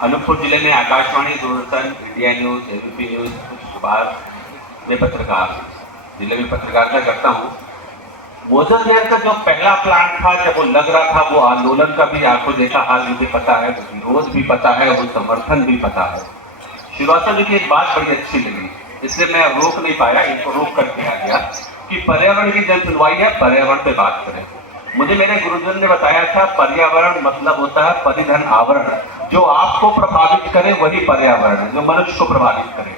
अनूपपुर जिले में Akashvani, Doordarshan, India news, ABP news, कुछ बार में पत्रकार जिले में पत्रकारिता करता हूँ। मोजरगढ़ का जो पहला प्लांट था, जब वो लग रहा था, वो आंदोलन का भी आपको देखा हाल मुझे पता है, विरोध भी पता है, वो समर्थन भी पता है। श्रीवास्तव जी की एक बात बड़ी अच्छी लगी, इसलिए मैं रोक नहीं पाया, इनको रोक करके आ गया कि पर्यावरण की जन सुनवाई है, पर्यावरण पे बात करें। मुझे मेरे गुरुजन ने बताया था, पर्यावरण मतलब होता है परिधन आवरण, जो आपको प्रभावित करे वही पर्यावरण है, जो मनुष्य को प्रभावित करे।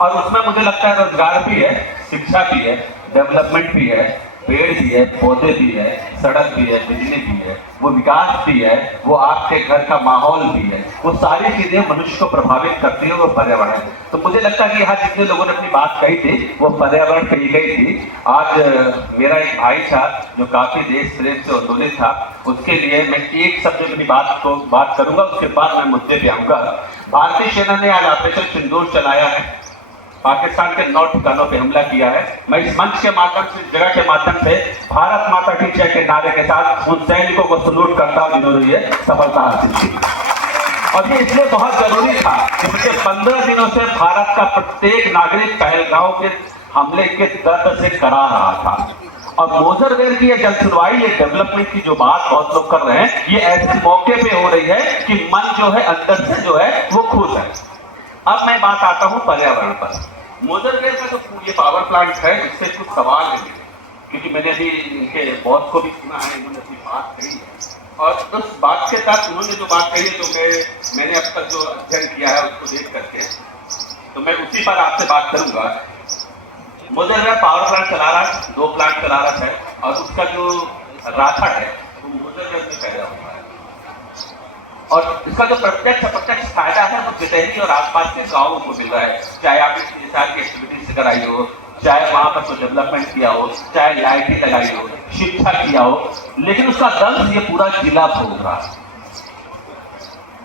और उसमें मुझे लगता है रोजगार भी है, शिक्षा भी है, डेवलपमेंट भी है, पेड़ भी है, पौधे भी है, सड़क भी है, बिजली भी है, वो विकास भी है, वो आपके घर का माहौल भी है, वो सारी चीजें मनुष्य को प्रभावित करती है, वो पर्यावरण है। तो मुझे लगता है कि यहाँ जितने लोगों ने अपनी बात कही थी वो पर्यावरण पे ही गई थी। आज मेरा एक भाई था जो काफी देश प्रेम से उद्दोलित था, उसके लिए मैं एक शब्द अपनी बात करूंगा, उसके बाद मैं मुद्दे पे आऊंगा। भारतीय सेना ने आज ऑपरेशन सिंदूर चलाया है, पाकिस्तान के 9 ठिकानों पे हमला किया है। मैं इस मंच के माध्यम से, जगह के माध्यम से भारत माता की जय के नारे के साथ उन सैनिकों को सलूट करता हूं जिन्होंने ये सफलता हासिल की। और ये इसलिए बहुत जरूरी था कि पिछले 15 दिनों से भारत का प्रत्येक नागरिक पहलगांव के हमले के दर्द से करा रहा था। और मोजरगढ़ की ये जन सुनवाई, ये डेवलपमेंट की जो बात बहुत लोग कर रहे हैं, ये ऐसे मौके पे हो रही है कि मन जो है अंदर से जो है वो खुश है। अब मैं बात आता हूं पर्यावरण पर। मोजरगढ़ का जो ये पावर प्लांट है, इससे कुछ सवाल है, क्योंकि मैंने अभी इनके बॉस को भी सुना है, इन्होंने अपनी बात कही है, और उस बात के साथ उन्होंने जो बात कही है, तो मैंने अब तक जो अध्ययन किया है उसको देख करके, तो मैं उसी पर आपसे बात करूंगा। मोजरगढ़ पावर प्लांट चला रहा है, 2 प्लांट चला रहा है, और उसका जो राखट है वो मोजरगढ़ में पैदा हुआ है, और इसका जो प्रत्यक्ष अप्रत्यक्ष फायदा है वो जितहरी और आसपास के गांवों को मिल रहा है। चाहे आप इस CSR की एक्टिविटीज कराई हो, चाहे वहां पर कोई डेवलपमेंट किया हो, चाहे लाइटें लगाई हो, शिक्षा किया हो, लेकिन उसका दंश ये पूरा जिला भोग रहा है।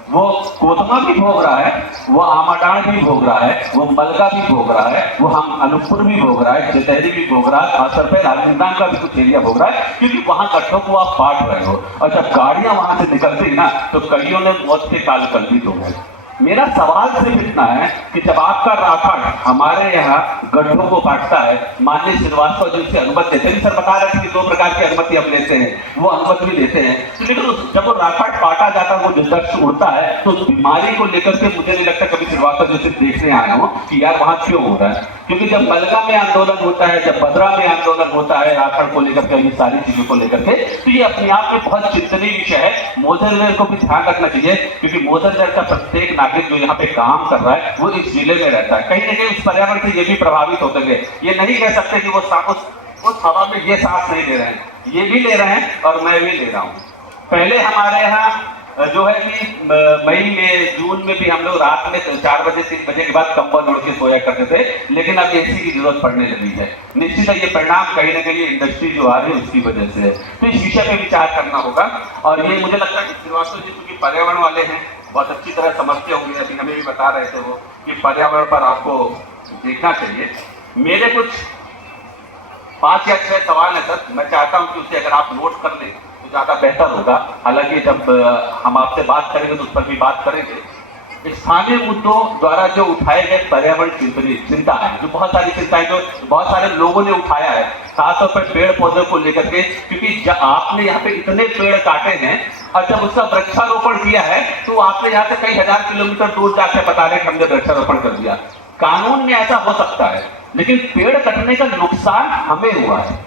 वो कोतमा भी भोग रहा है, वो आमाडाण भी भोग रहा है, वो मलगा भी भोग रहा है, वो हम अनूपपुर भी भोग रहा है, जितहरी भी भोग रहा है, खासतौर पर राजनांदगांव का भी कुछ एरिया भोग रहा है, क्योंकि वहां गड्ढों को आप बांट रहे हो, और जब गाड़ियां वहां से निकलती है ना, तो कईयों ने मौत के काल कल्पित हो गए। मेरा सवाल सिर्फ इतना है कि जब आपका राखड़ हमारे यहाँ गड्ढों को काटता है, माननीय श्रीवास्तव जी उसे अनुमति देते हैं, सर बता रहे थे कि 2 प्रकार की अनुमति हम लेते हैं, वो अनुमति भी लेते हैं, तो लेकिन जब वो राखड़ काटा जाता है, वो जो दक्ष उड़ता है, तो उस बीमारी को लेकर के मुझे नहीं लगता कभी श्रीवास्तव जी सिर्फ देखने आया हो कि यार वहां क्यों हो रहा है। क्योंकि जब मलगा में आंदोलन होता है, जब बद्रा में आंदोलन होता है राखड़ को लेकर के, ये सारी चीजों को लेकर के, तो ये अपने आप में बहुत चिंतनीय विषय है। मोजरगढ़ को भी ध्यान रखना चाहिए, क्योंकि मोजरगढ़ का प्रत्येक नागरिक जो यहाँ पे काम कर रहा है वो इस जिले में रहता है, कहीं ना कहीं उस पर्यावरण से ये भी प्रभावित होते हैं। ये नहीं कह सकते कि वो उस हवा में ये सांस नहीं ले रहे हैं, ये भी ले रहे हैं और मैं भी ले रहा हूँ। पहले हमारे यहाँ जो है कि मई में, जून में भी हम लोग रात में 4 बजे 3 बजे के बाद कंबल ओढ़ के सोया करते थे, लेकिन अब AC की जरूरत पड़ने लगी है। निश्चित है ये परिणाम कहीं ना कहीं इंडस्ट्री जो आ रही है उसकी वजह से है, तो इस विषय पे विचार करना होगा। और ये मुझे लगता है कि श्रीवास्तव जी क्योंकि पर्यावरण वाले हैं, बहुत अच्छी तरह समझते होंगे, अभी हमें भी बता रहे थे वो कि पर्यावरण पर आपको देखना चाहिए। मेरे कुछ 5 या 6 सवाल है सर, मैं चाहता हूँ कि उसे अगर आप नोट कर लें तो ज्यादा बेहतर होगा। हालांकि जब हम आपसे बात करेंगे तो उस पर भी बात करेंगे। स्थानीय मुद्दों द्वारा जो उठाए गए पर्यावरण की चिंता है, जो बहुत सारी चिंताएं जो बहुत सारे लोगों ने उठाया है, खासतौर पर पेड़ पौधों को लेकर के, क्योंकि आपने यहाँ पे इतने पेड़ काटे हैं और जब उसका वृक्षारोपण किया है तो आपने यहाँ से कई हजार किलोमीटर दूर जाकर बता रहे कि हमने वृक्षारोपण कर दिया। कानून में ऐसा हो सकता है, लेकिन पेड़ कटने का नुकसान हमें हुआ है,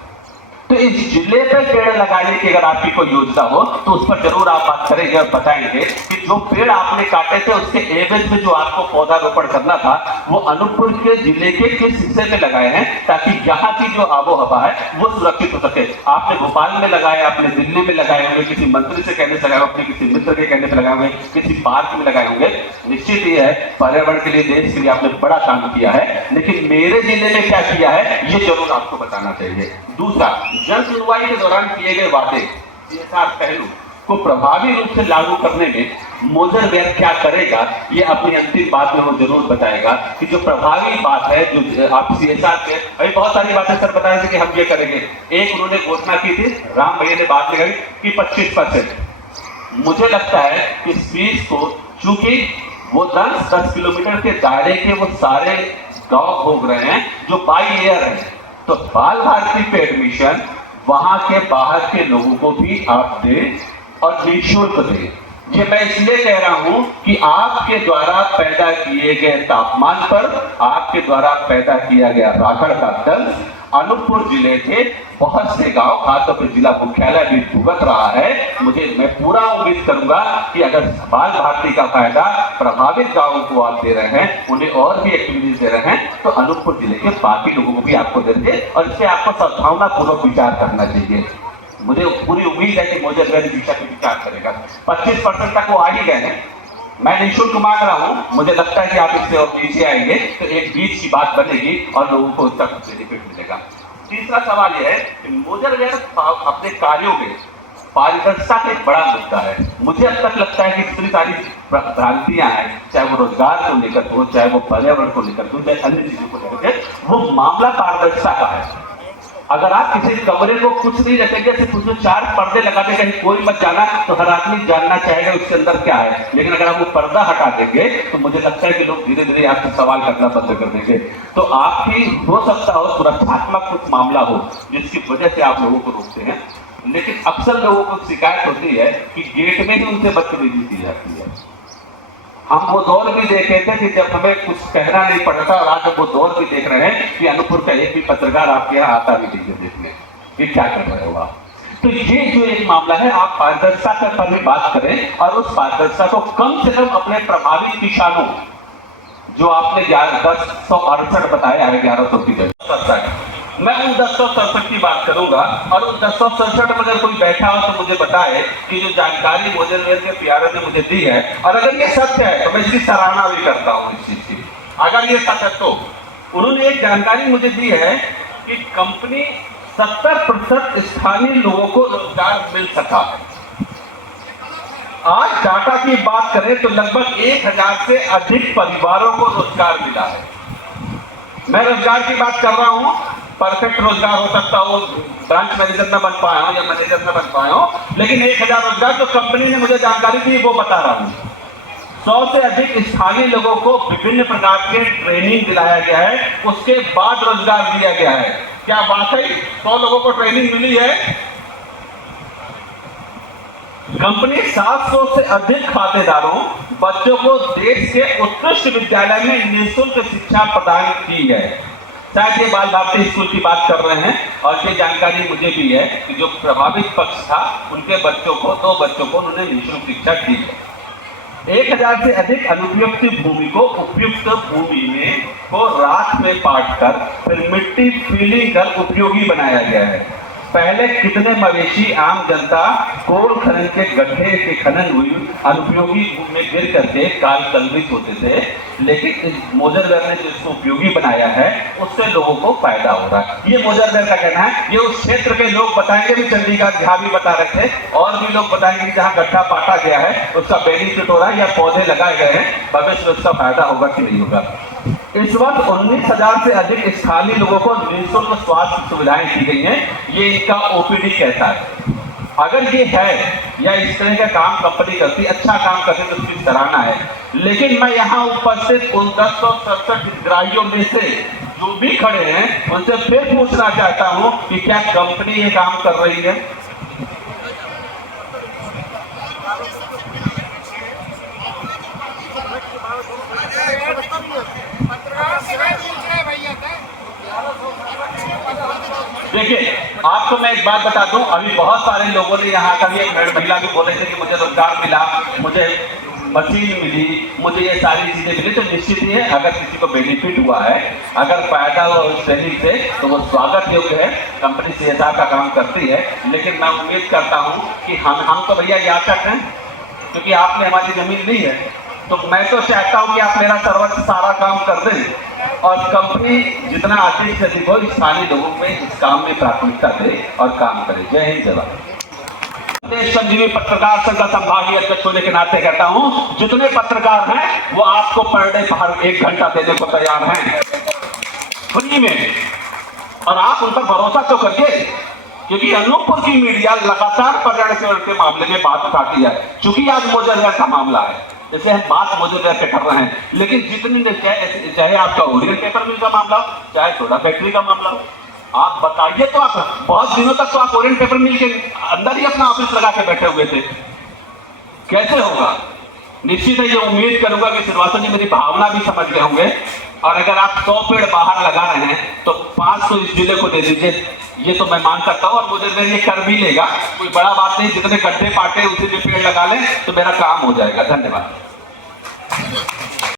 तो इस जिले पे पेड़ लगाने की अगर आपकी कोई योजना हो तो उस पर जरूर आप बात करेंगे और बताएंगे कि जो पेड़ आपने काटे थे उसके एवज में जो आपको पौधारोपण करना था वो अनूपपुर के जिले के किस हिस्से में लगाए हैं, ताकि यहाँ की जो आबो हवा है वो सुरक्षित हो सके। आपने भोपाल में लगाए, आपने दिल्ली में लगाए होंगे, किसी मंत्री से कहने से लगाए होंगे, किसी मित्र के कहने से लगाए होंगे, किसी पार्क में लगाए होंगे। निश्चित ही है पर्यावरण के लिए, देश के लिए आपने बड़ा काम किया है, लेकिन मेरे जिले में क्या किया है ये जरूर आपको बताना चाहिए। दूसरा, जन सुनवाई के दौरान किए गए वादे, CSR पहलू को प्रभावी रूप से लागू करने में मोजरगढ़ क्या करेगा, ये अपनी अंतिम बात में वो जरूर बताएगा कि जो प्रभावी बात है, जो आप CSR पे अभी बहुत सारी बातें सर बता रहे थे कि हम ये करेंगे। एक उन्होंने घोषणा की थी, राम भैया ने बात कही कि 25%। मुझे लगता है कि इस फीस को चूंकि वो 10 किलोमीटर के दायरे के वो सारे गांव भोग रहे हैं जो बाई एयर है, तो बाल भारती पे एडमिशन वहां के बाहर के लोगों को भी आप दें और निःशुल्क दें। ये मैं इसलिए कह रहा हूं कि आपके द्वारा पैदा किए गए तापमान पर, आपके द्वारा पैदा किया गया राखड़ का दल अनूपपुर जिले के बहुत से गांव, खासतौर पर जिला मुख्यालय भी भुगत रहा है। मैं पूरा उम्मीद करूंगा कि अगर बाल भारती का फायदा प्रभावित गांवों को आप दे रहे हैं, उन्हें और भी एक्टिविटीज दे रहे हैं, तो अनूपपुर जिले के बाकी लोगों को भी आपको देंगे और इससे आपको सद्भावना पूर्वक विचार करना चाहिए। मुझे पूरी उम्मीद है कि मोदी शिक्षा पे विचार करेगा। 25% तक वो आ ही गए हैं। मैं निःशुल्क मांग रहा हूं, मुझे लगता है कि आप इससे और नीचे आएंगे तो एक बीच की बात बनेगी और लोगों को उसका बेनिफिट मिलेगा। तीसरा सवाल यह है कि मोदी अपने कार्यों में पारदर्शिता का एक बड़ा मुद्दा है। मुझे अब तक लगता है कि इतनी सारी भ्रांतियां हैं, चाहे वो रोजगार को लेकर हो, चाहे वो पर्यावरण को लेकर हो, चाहे अन्य चीजों को लेकर, वो मामला पारदर्शिता का है। अगर आप किसी कमरे को कुछ नहीं रखेंगे, सिर्फ उसमें 4 पर्दे लगा देंगे, कहीं कोई मत जाना, तो हर आदमी जानना चाहेगा उसके अंदर क्या है। लेकिन अगर आप वो पर्दा हटा देंगे तो मुझे लगता है कि लोग धीरे धीरे आपसे सवाल करना बंद कर देंगे। तो आपकी हो सकता हो सुरक्षात्मक कुछ मामला हो जिसकी वजह से आप लोगों को रोकते हैं, लेकिन अक्सर लोगों को शिकायत होती है कि गेट में ही उनसे बदतमीजी की जाती है। हम वो दौर भी देखे थे कि जब हमें कुछ कहना नहीं पड़ता, और आज वो दौर भी देख रहे हैं कि अनूपपुर का एक भी पत्रकार आपके यहाँ आता भी नहीं है देखने कि क्या कर रहे हो आप। तो ये जो एक मामला है, आप पारदर्शिता पर भी बात करें और उस पारदर्शिता को कम से कम अपने प्रभावित किसानों, जो आपने 1068 बताया है, 1100 की जगह, मैं उन 1067 की बात करूंगा। और उन 1067 में अगर कोई बैठा हो तो मुझे बताए कि जो जानकारी भोजन वेल के प्यारे ने मुझे दी है, और अगर ये सत्य है तो मैं इसकी सराहना भी करता हूं इस चीज की। अगर ये सत्य है तो उन्होंने एक जानकारी मुझे दी है कि कंपनी 70% स्थानीय लोगों को रोजगार मिल सका है। आज डाटा की बात करें तो लगभग 1000 से अधिक परिवारों को रोजगार मिला है। मैं रोजगार की बात कर रहा हूं, परफेक्ट रोजगार हो सकता हो, ब्रांच मैनेजर न बन पाया हो या मैनेजर न बन पाया हो, लेकिन 1000 रोजगार जो कंपनी ने मुझे जानकारी दी वो बता रहा हूं। 100 से अधिक स्थानीय लोगों को विभिन्न प्रकार के ट्रेनिंग दिलाया गया है, उसके बाद रोजगार दिया गया है। क्या वाकई 100 लोगों को ट्रेनिंग मिली है? कंपनी 700 से अधिक खातेदारों बच्चों को देश के उत्कृष्ट विद्यालय में निःशुल्क शिक्षा प्रदान की है। शायद ये बाल भारती स्कूल की बात कर रहे हैं, और ये जानकारी मुझे भी है कि जो प्रभावित पक्ष था उनके बच्चों को, 2 बच्चों को उन्होंने निःशुल्क शिक्षा दी है। 1000 से अधिक अनुपयुक्त भूमि को उपयुक्त भूमि में को राख में काटकर फिर मिट्टी फीलिंग कर उपयोगी बनाया गया है। पहले कितने मवेशी आम जनता कोल खनन के गड्ढे के खनन हुई अनुपयोगी भूमि में गिर करके काल कलवित होते थे, लेकिन इस मोजरवेयर ने जिसको उपयोगी बनाया है उससे लोगों को फायदा हो रहा है। ये मोजरवेयर का कहना है। ये उस क्षेत्र के लोग बताएंगे भी, चंडीगढ़ जहां भी बता रहे थे, और भी लोग बताएंगे जहां गड्ढा पाटा गया है उसका बेनिफिट हो रहा है या पौधे लगाए गए हैं, भविष्य में उसका फायदा होगा कि नहीं होगा। इस वक्त 19,000 से अधिक स्थानीय लोगों को निःशुल्क स्वास्थ्य सुविधाएं दी गई हैं। ये इनका ओपीडी कहता है। अगर ये है या इस तरह का काम कंपनी करती, अच्छा काम करती, तो उसकी सराहना है। लेकिन मैं यहाँ उपस्थित उन 1067 हितग्राहियों में से जो भी खड़े हैं उनसे फिर पूछना चाहता हूँ कि क्या कंपनी ये काम कर रही है? देखिए, आपको मैं एक बात बता दूं, अभी बहुत सारे लोगों ने यहाँ का भी, एक महिला भी बोले थे कि मुझे रोजगार मिला, मुझे मशीन मिली, मुझे ये सारी चीजें मिली। तो निश्चित ही है, अगर किसी को बेनिफिट हुआ है, अगर फायदा हुआ उस ट्रेनिंग से, तो वो स्वागत योग्य है। कंपनी CSR का काम करती है, लेकिन मैं उम्मीद करता हूँ कि हम तो भैया याचक हैं, क्योंकि आपने हमारी जमीन ली है, तो मैं तो चाहता हूं कि आप मेरा सर्वोच्च सारा काम कर दें और कंपनी जितना अधिक से अधिक हो स्थानीय लोगों में इस काम में प्राथमिकता दे और काम करे। जय हिंद, जय भारत। देश संजीवी पत्रकार संघ का संभागीय अध्यक्ष होने के नाते कहता हूं, जितने पत्रकार हैं वो आपको पर डे 1 घंटा देने को तैयार हैं फ्री में, और आप उन पर भरोसा तो करिए, क्योंकि अनूपपुर की मीडिया लगातार पर्यावरण के मामले में बात उठाती है। चूंकि आज मोजरवेयर का मामला है, जैसे हम बात मौजूदा पे कर रहे हैं, लेकिन जितनी चाहे आपका ओरिएंट पेपर मिल का मामला हो, चाहे सोडा फैक्ट्री का मामला हो, आप बताइए तो आप बहुत दिनों तक तो आप ओरिएंट पेपर मिल के अंदर ही अपना ऑफिस लगा के बैठे हुए थे, कैसे होगा? निश्चित है ये उम्मीद करूंगा कि श्रीवास्तव जी मेरी भावना भी समझ गए होंगे, और अगर आप 100 पेड़ बाहर लगा रहे हैं तो 500 इस जिले को दे दीजिए, ये तो मैं मान सकता हूँ और मुझे ये कर भी लेगा, कोई बड़ा बात नहीं, जितने गड्ढे पाटे उसी में पेड़ लगा लें तो मेरा काम हो जाएगा। धन्यवाद।